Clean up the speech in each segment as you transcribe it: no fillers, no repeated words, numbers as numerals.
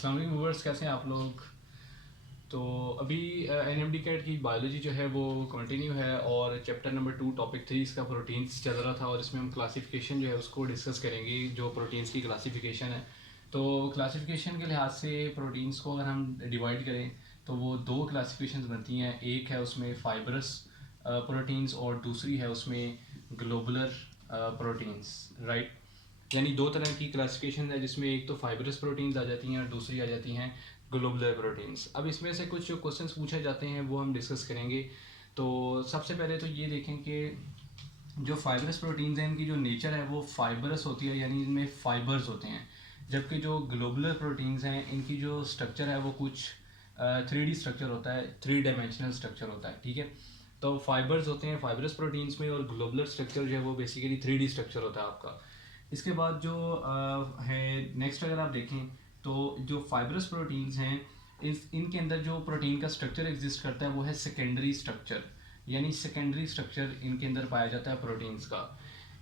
अस्सलाम वालेकुम व्यूअर्स, कैसे हैं आप लोग। तो अभी एनएमडी कैट की बायोलॉजी जो है वो कंटिन्यू है और चैप्टर नंबर 2 टॉपिक 3 इसका प्रोटीन्स चल रहा था और इसमें हम क्लासिफिकेशन जो है उसको डिस्कस करेंगे, जो प्रोटीन्स की क्लासिफिकेशन है। तो क्लासिफिकेशन के लिहाज से प्रोटीन्स को अगर हम डिवाइड करें तो वो दो क्लासिफिकेशन बनती हैं। एक है उसमें फाइबरस प्रोटीन्स और दूसरी है उसमें ग्लोबुलर प्रोटीन्स, राइट। यानी दो तरह की क्लासिफिकेशन है जिसमें एक तो फाइबरस प्रोटीन्स आ जाती हैं और दूसरी आ जाती हैं ग्लोबुलर प्रोटीन्स। अब इसमें से कुछ जो क्वेश्चंस पूछे जाते हैं वो हम डिस्कस करेंगे। तो सबसे पहले तो ये देखें कि जो फाइबरस प्रोटीन्स हैं इनकी जो नेचर है वो फाइबरस होती है, यानी इनमें फाइबर्स होते हैं। जबकि जो ग्लोबुलर प्रोटीन्स हैं इनकी जो स्ट्रक्चर है वो कुछ 3D स्ट्रक्चर होता है, 3 डायमेंशनल स्ट्रक्चर होता है, ठीक है। तो फाइबर्स होते हैं फाइबरस प्रोटीन्स में और ग्लोबुलर स्ट्रक्चर जो है वो बेसिकली 3D स्ट्रक्चर होता है आपका। इसके बाद जो है नेक्स्ट, अगर आप देखें तो जो फाइबरस प्रोटीन्स हैं इनके अंदर जो प्रोटीन का स्ट्रक्चर एग्जिस्ट करता है वो है सेकेंडरी स्ट्रक्चर, यानी सेकेंडरी स्ट्रक्चर इनके अंदर पाया जाता है प्रोटीन्स का।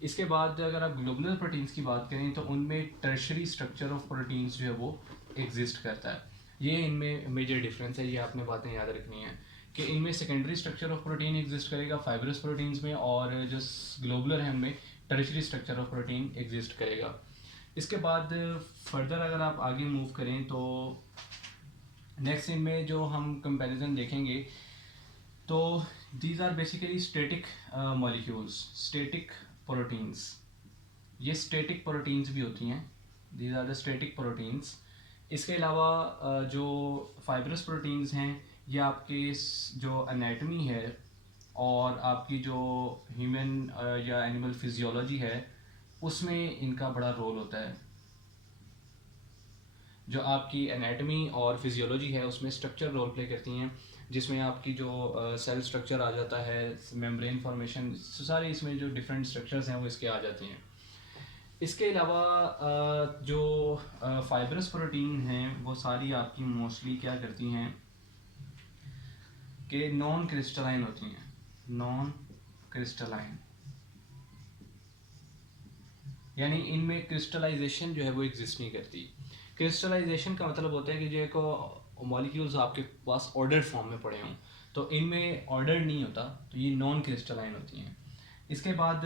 इसके बाद अगर आप ग्लोबुलर प्रोटीन्स की बात करें तो उनमें टर्शरी स्ट्रक्चर ऑफ प्रोटीन्स जो है वो एग्जिस्ट करता है। ये इनमें मेजर डिफरेंस है, ये आपने बातें याद रखनी है कि इनमें secondary structure of protein exist करेगा फाइबरस प्रोटीन्स में, और जो ग्लोबुलर है उनमें tertiary structure of protein exist करेगा। इसके बाद फर्दर अगर आप आगे मूव करें तो नेक्स्ट इनमें जो हम कंपैरिजन देखेंगे तो these are basically static molecules, static proteins. ये स्टैटिक प्रोटीन्स भी होती हैं, these are the static proteins. इसके अलावा जो फाइबरस प्रोटीन्स हैं ये आपके जो एनाटमी है और आपकी जो ह्यूमन या एनिमल फिजियोलॉजी है उसमें इनका बड़ा रोल होता है। जो आपकी एनाटमी और फिजियोलॉजी है उसमें स्ट्रक्चर रोल प्ले करती हैं, जिसमें आपकी जो सेल स्ट्रक्चर आ जाता है, मेम्ब्रेन फॉर्मेशन, सारे इसमें जो डिफरेंट स्ट्रक्चर्स हैं वो इसके आ जाती हैं। इसके अलावा जो फाइबरस प्रोटीन हैं वो सारी आपकी मोस्टली क्या करती हैं कि नॉन क्रिस्टलाइन होती हैं, नॉन क्रिस्टलाइन, यानी इनमें क्रिस्टलाइजेशन जो है वो एग्जिस्ट नहीं करती। क्रिस्टलाइजेशन का मतलब होता है कि जो एक मॉलिक्यूल्स आपके पास ऑर्डर्ड फॉर्म में पड़े हों, तो इनमें ऑर्डर नहीं होता, तो ये नॉन क्रिस्टलाइन होती हैं। इसके बाद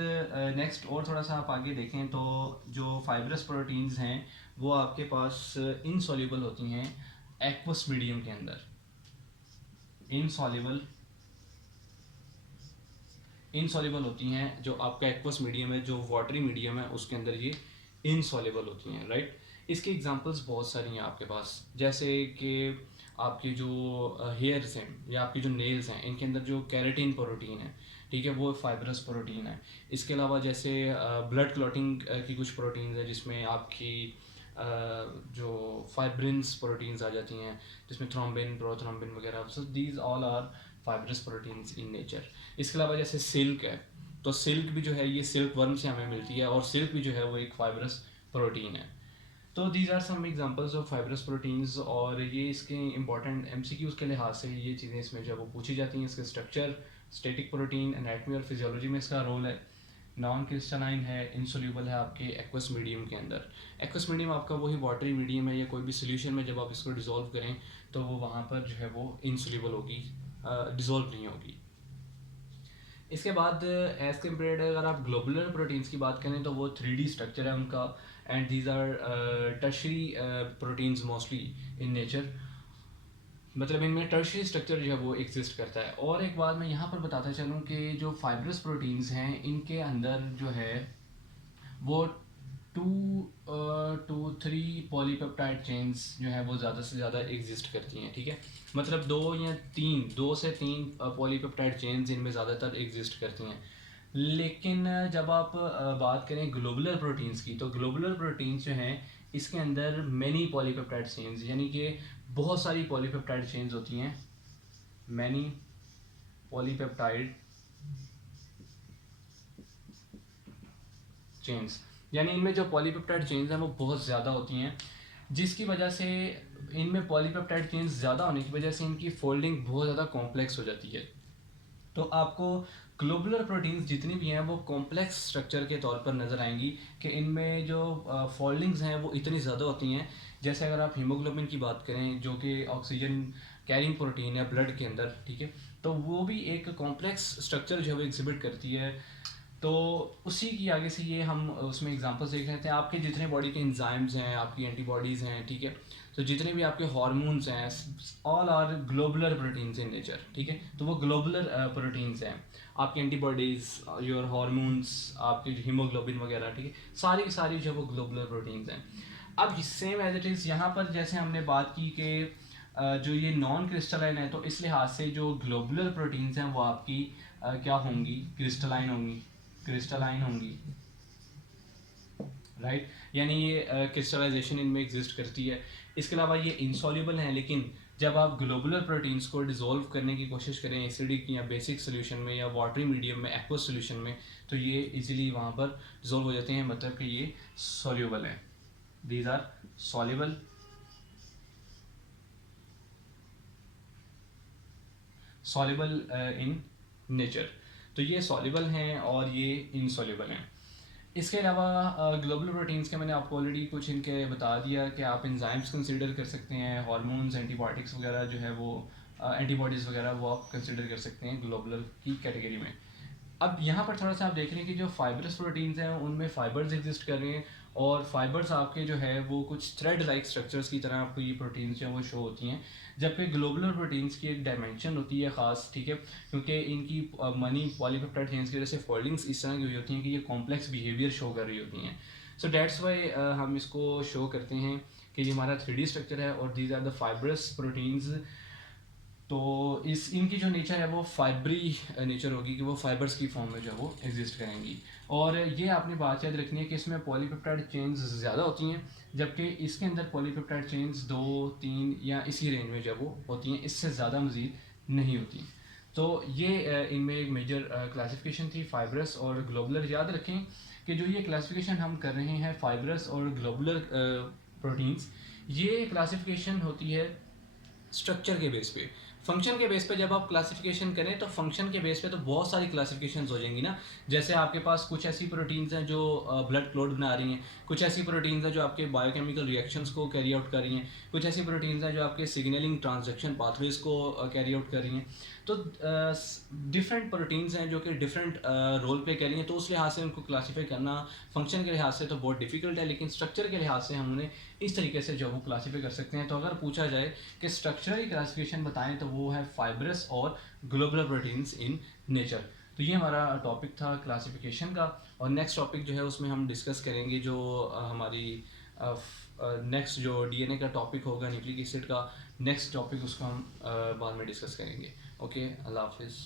नेक्स्ट और थोड़ा सा आप आगे देखें तो जो फाइबरस प्रोटीन्स हैं वो आपके पास इनसॉल्युबल होती हैं एक्वस मीडियम के अंदर, इनसॉल्युबल इनसॉल्युबल होती हैं। जो आपका एक्वस मीडियम है, जो वाटरी मीडियम है, उसके अंदर ये इनसॉल्युबल होती हैं, राइट। इसकी एग्जांपल्स बहुत सारी हैं आपके पास, जैसे कि आपके जो हेयर्स हैं या आपके जो नेल्स हैं इनके अंदर जो कैरेटिन प्रोटीन है, ठीक है, वो फाइबरस प्रोटीन है। इसके अलावा जैसे ब्लड क्लॉटिंग की कुछ प्रोटीन्स है जिसमें आपकी जो फाइब्रिन्स प्रोटीन्स आ जाती हैं, जिसमें थ्रोम्बिन, प्रोथ्रोम्बिन वगैरह, so these all are fibrous proteins in nature. इसके अलावा जैसे सिल्क है, तो सिल्क भी जो है ये सिल्क वर्म से हमें मिलती है और सिल्क भी जो है वो एक फाइबरस प्रोटीन है। तो these are some examples of fibrous proteins, और ये इसके इंपॉर्टेंट एमसीक्यूज़ के लिहाज से ये चीज़ें इसमें जो है वो पूछी जाती हैं। इसके स्ट्रक्चर, स्टैटिक प्रोटीन, एनाटमी और फिजियोलॉजी में इसका रोल है। नॉन क्रिस्टलाइन है, इनसोल्यूबल है आपके एक्वस मीडियम के अंदर। एक्वस मीडियम आपका वही वाटरी मीडियम है, या कोई भी सोल्यूशन में जब आप इसको डिज़ोल्व करें तो वो वहाँ पर जो है वो इनसोल्यूबल होगी, डिज़ोल्व नहीं होगी। इसके बाद एज कम्पेयर्ड अगर आप ग्लोबुलर प्रोटीन्स की बात करें तो वो 3D स्ट्रक्चर है उनका, and these are tertiary proteins mostly in nature, मतलब इनमें टर्शरी स्ट्रक्चर जो है वो एग्जिस्ट करता है। और एक बात मैं यहाँ पर बताता चलूँ कि जो फाइबरस प्रोटीन्स हैं इनके अंदर जो है वो 2 to 3 पॉलीपेप्टाइड चेन्स जो है वो ज़्यादा से ज़्यादा एग्जिस्ट करती हैं, ठीक है। मतलब 2 से 3 पॉलीपेप्टाइड चेन्स इनमें ज़्यादातर एग्जिस्ट करती हैं। लेकिन जब आप बात करें ग्लोबुलर प्रोटीन्स की, तो ग्लोबुलर प्रोटीन्स जो हैं इसके अंदर मैनी पॉलीपेप्टाइड चेन्स, यानी कि बहुत सारी पॉलीपेप्टाइड चेन्स होती हैं, मैनी पॉलीपेप्टाइड चेन्स, यानी इनमें जो पॉलीपेप्टाइड चेन्स हैं वो बहुत ज़्यादा होती हैं, जिसकी वजह से इनमें पॉलीपेप्टाइड चेन्स ज़्यादा होने की वजह से इनकी फोल्डिंग बहुत ज़्यादा कॉम्प्लेक्स हो जाती है। तो आपको ग्लोबुलर प्रोटीन्स जितनी भी हैं वो कॉम्प्लेक्स स्ट्रक्चर के तौर पर नज़र आएंगी कि इनमें जो फोल्डिंग्स हैं वो इतनी ज़्यादा होती हैं। जैसे अगर आप हीमोग्लोबिन की बात करें जो कि ऑक्सीजन कैरिंग प्रोटीन है ब्लड के अंदर, ठीक है, तो वो भी एक कॉम्प्लेक्स स्ट्रक्चर जो है वो एग्जिबिट करती है। तो उसी की आगे से ये हम उसमें एग्जांपल्स देख रहे थे। आपके जितने बॉडी के एंजाइम्स हैं, आपकी एंटीबॉडीज़ हैं, ठीक है, तो जितने भी आपके हार्मोन्स हैं, all are globular proteins in nature, ठीक है, तो वो ग्लोबुलर प्रोटीन्स हैं। आपकी एंटीबॉडीज़, योर हार्मोन्स, आपके हीमोग्लोबिन वगैरह, ठीक है, सारी की सारी जो वो ग्लोबुलर प्रोटीन्स हैं। अब सेम एज इट इज़ यहाँ पर जैसे हमने बात की कि जो ये नॉन क्रिस्टलाइन है, तो इस लिहाज से जो ग्लोबुलर प्रोटीन्स हैं वो आपकी क्या होंगी, क्रिस्टलाइन होंगी, क्रिस्टलाइन होंगी, राइट, यानी ये क्रिस्टलाइजेशन इनमें एग्जिस्ट करती है। इसके अलावा ये इंसॉल्युबल हैं, लेकिन जब आप ग्लोबुलर प्रोटीन्स को डिसॉल्व करने की कोशिश करें एसिडिक या बेसिक सोल्यूशन में या वाटरी मीडियम में, एक्वस सोल्यूशन में, तो ये इजीली वहाँ पर डिसॉल्व हो जाते हैं, मतलब कि ये सॉल्युबल हैं। These are soluble, soluble in nature. तो ये सॉल्युबल हैं और ये इनसॉल्युबल हैं। इसके अलावा ग्लोबुलर प्रोटीन्स के मैंने आपको ऑलरेडी कुछ इनके बता दिया कि आप एंजाइम्स कंसीडर कर सकते हैं, हार्मोन्स, एंटीबायोटिक्स वगैरह जो है वो एंटीबॉडीज़ वगैरह वो आप कंसीडर कर सकते हैं ग्लोबुलर की कैटेगरी में। अब यहाँ पर थोड़ा सा आप देख रहे हैं कि जो फाइबरस प्रोटीन्स हैं उनमें फाइबर्स एग्जिस्ट कर रहे हैं, और फाइबर्स आपके जो है वो कुछ थ्रेड लाइक स्ट्रक्चर्स की तरह आपको ये प्रोटीन्स जो है वो शो होती हैं। जबकि ग्लोबुलर प्रोटीन्स की एक डायमेंशन होती है ख़ास, ठीक है, क्योंकि इनकी मनी पॉलीपेप्टाइड चेन्स की वजह से फोल्डिंग्स इस तरह की हुई होती हैं कि ये कॉम्प्लेक्स बिहेवियर शो कर रही होती हैं। सो डेट्स वाई हम इसको शो करते हैं कि ये हमारा 3D स्ट्रक्चर है और these are the fibrous proteins. तो इस इनकी जो नेचर है वो फाइबरी नेचर होगी कि वो फाइबर्स की फॉर्म में जो वो एग्जिस्ट करेंगी। और ये आपने बात याद रखनी है कि इसमें पॉलीपेप्टाइड चेन्स ज़्यादा होती हैं, जबकि इसके अंदर पॉलीपेप्टाइड चेन्स 2-3 या इसी रेंज में जब वो होती हैं, इससे ज़्यादा मज़ीद नहीं होती। तो ये इनमें एक मेजर क्लासिफिकेशन थी फाइबरस और ग्लोबुलर। याद रखें कि जो ये क्लासिफिकेशन हम कर रहे हैं फाइबरस और ग्लोबुलर प्रोटीन्स, ये क्लासिफिकेशन होती है स्ट्रक्चर के बेस पे। फंक्शन के बेस पे जब आप क्लासिफिकेशन करें तो फंक्शन के बेस पे तो बहुत सारी क्लासिफिकेशंस हो जाएंगी ना। जैसे आपके पास कुछ ऐसी प्रोटीन्स हैं जो ब्लड क्लॉट बना रही हैं, कुछ ऐसी प्रोटीन्स हैं जो आपके बायोकेमिकल रिएक्शंस को कैरी आउट कर रही हैं, कुछ ऐसी प्रोटीन्स हैं जो आपके सिग्नलिंग ट्रांसडक्शन पाथवेज को कैरी आउट कर रही हैं। तो डिफरेंट प्रोटीन्स हैं जो कि डिफरेंट रोल पे कर रही हैं, तो उस लिहाज से उनको क्लासीफाई करना फंक्शन के लिहाज से तो बहुत डिफिकल्ट है, लेकिन स्ट्रक्चर के लिहाज से हम उन्हें इस तरीके से जो वो क्लासीफाई कर सकते हैं। तो अगर पूछा जाए कि स्ट्रक्चरल क्लासिफिकेशन बताएं तो वो है फाइबरस और ग्लोबुलर प्रोटीन्स इन नेचर। तो ये हमारा टॉपिक था क्लासिफिकेशन का, और नेक्स्ट टॉपिक जो है उसमें हम डिस्कस करेंगे जो हमारी नेक्स्ट जो डीएनए का टॉपिक होगा, न्यूक्लिक एसिड का नेक्स्ट टॉपिक, उसको हम बाद में डिस्कस करेंगे। ओके, अल्लाह हाफिज़।